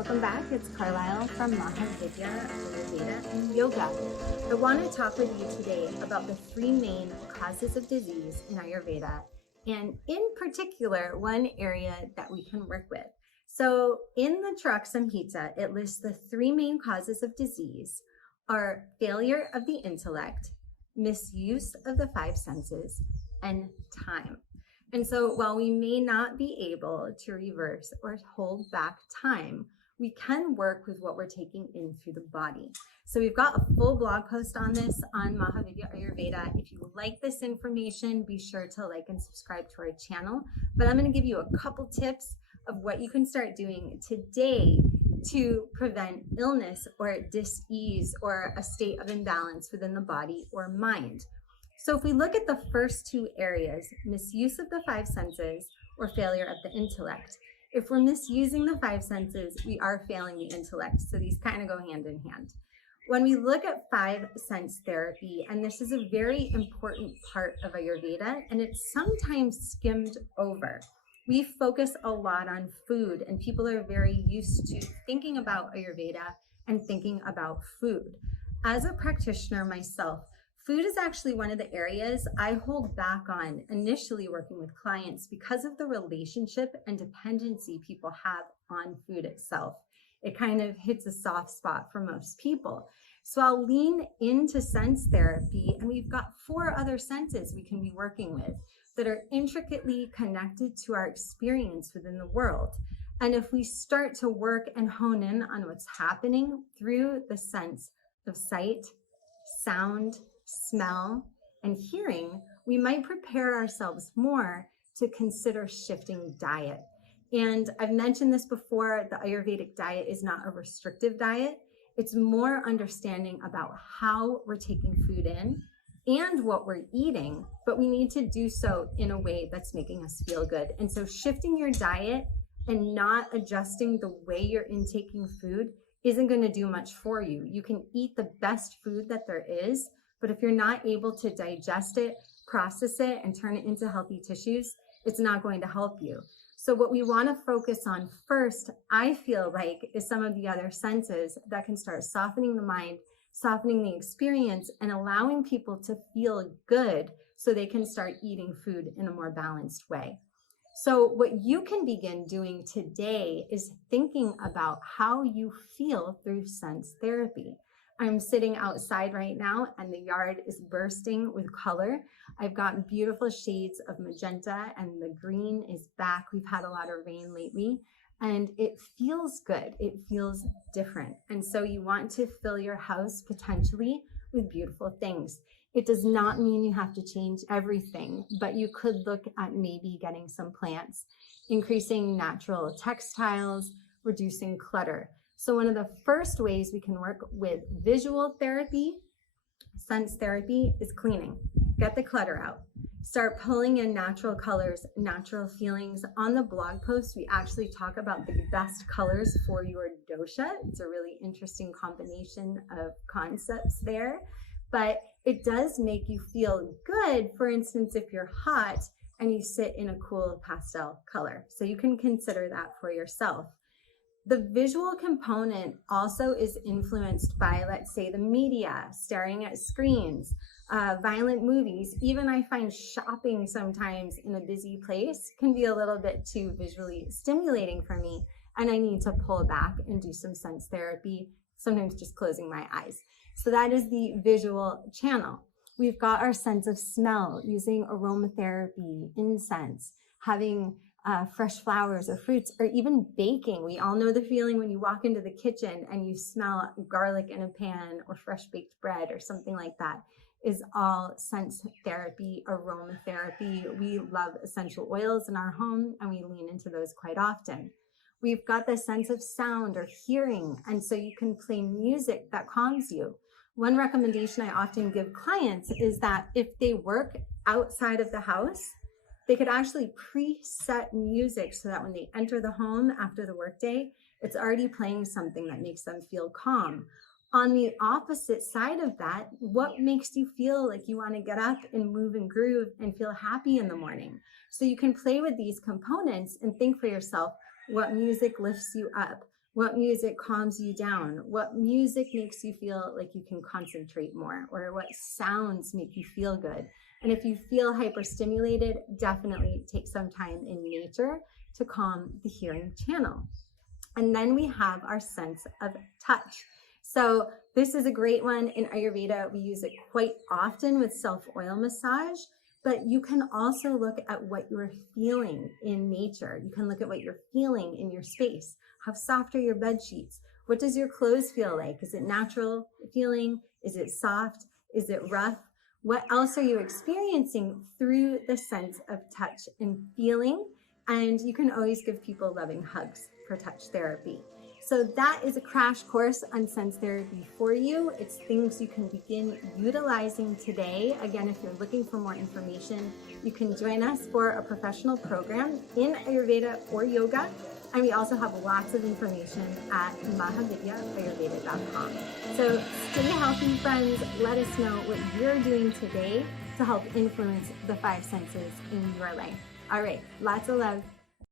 Welcome back. It's Carlisle from Mahavidya, Ayurveda, and Yoga. I want to talk with you today about the three main causes of disease in Ayurveda, and in particular, one area that we can work with. So in the Charak Samhita, it lists the three main causes of disease are failure of the intellect, misuse of the five senses, and time. And so while we may not be able to reverse or hold back time, we can work with what we're taking in through the body. So we've got a full blog post on this on Mahavidya Ayurveda. If you like this information, be sure to like and subscribe to our channel. But I'm going to give you a couple tips of what you can start doing today to prevent illness or dis-ease or a state of imbalance within the body or mind. So if we look at the first two areas, misuse of the five senses or failure of the intellect, if we're misusing the five senses, we are failing the intellect. So these kind of go hand in hand. When we look at five sense therapy, and this is a very important part of Ayurveda, and it's sometimes skimmed over. We focus a lot on food, and people are very used to thinking about Ayurveda and thinking about food. As a practitioner myself, food is actually one of the areas I hold back on initially working with clients because of the relationship and dependency people have on food itself. It kind of hits a soft spot for most people. So I'll lean into sense therapy, and we've got 4 other senses we can be working with that are intricately connected to our experience within the world. And if we start to work and hone in on what's happening through the sense of sight, sound, smell, and hearing, we might prepare ourselves more to consider shifting diet. And I've mentioned this before, the Ayurvedic diet is not a restrictive diet. It's more understanding about how we're taking food in and what we're eating, but we need to do so in a way that's making us feel good. And so shifting your diet and not adjusting the way you're intaking food isn't going to do much for you. You can eat the best food that there is, but if you're not able to digest it, process it, and turn it into healthy tissues, it's not going to help you. So what we want to focus on first, I feel like, is some of the other senses that can start softening the mind, softening the experience, and allowing people to feel good so they can start eating food in a more balanced way. So what you can begin doing today is thinking about how you feel through sense therapy. I'm sitting outside right now and the yard is bursting with color. I've got beautiful shades of magenta and the green is back. We've had a lot of rain lately and it feels good. It feels different. And so you want to fill your house potentially with beautiful things. It does not mean you have to change everything, but you could look at maybe getting some plants, increasing natural textiles, reducing clutter. So one of the first ways we can work with visual therapy, sense therapy, is cleaning. Get the clutter out. Start pulling in natural colors, natural feelings. On the blog post, we actually talk about the best colors for your dosha. It's a really interesting combination of concepts there, but it does make you feel good. For instance, if you're hot and you sit in a cool pastel color. So you can consider that for yourself. The visual component also is influenced by, let's say, the media, staring at screens, violent movies. Even I find shopping sometimes in a busy place can be a little bit too visually stimulating for me, and I need to pull back and do some sense therapy, sometimes just closing my eyes. So that is the visual channel. We've got our sense of smell, using aromatherapy, incense, having fresh flowers or fruits, or even baking. We all know the feeling when you walk into the kitchen and you smell garlic in a pan or fresh baked bread or something like that. Is all sense therapy, aromatherapy. We love essential oils in our home and we lean into those quite often. We've got the sense of sound or hearing, and so you can play music that calms you. One recommendation I often give clients is that if they work outside of the house, they could actually preset music so that when they enter the home after the workday, it's already playing something that makes them feel calm. On the opposite side of that, what makes you feel like you want to get up and move and groove and feel happy in the morning? So you can play with these components and think for yourself, what music lifts you up? What music calms you down? What music makes you feel like you can concentrate more? Or what sounds make you feel good? And if you feel hyperstimulated, definitely take some time in nature to calm the hearing channel. And then we have our sense of touch. So this is a great one in Ayurveda. We use it quite often with self-oil massage, but you can also look at what you're feeling in nature. You can look at what you're feeling in your space. How soft are your bed sheets? What does your clothes feel like? Is it natural feeling? Is it soft? Is it rough? What else are you experiencing through the sense of touch and feeling? And you can always give people loving hugs for touch therapy. So that is a crash course on sense therapy for you. It's things you can begin utilizing today. Again, if you're looking for more information, you can join us for a professional program in Ayurveda or yoga. And we also have lots of information at mahavidyaayurveda.com. So stay healthy, friends. Let us know what you're doing today to help influence the 5 senses in your life. All right, lots of love.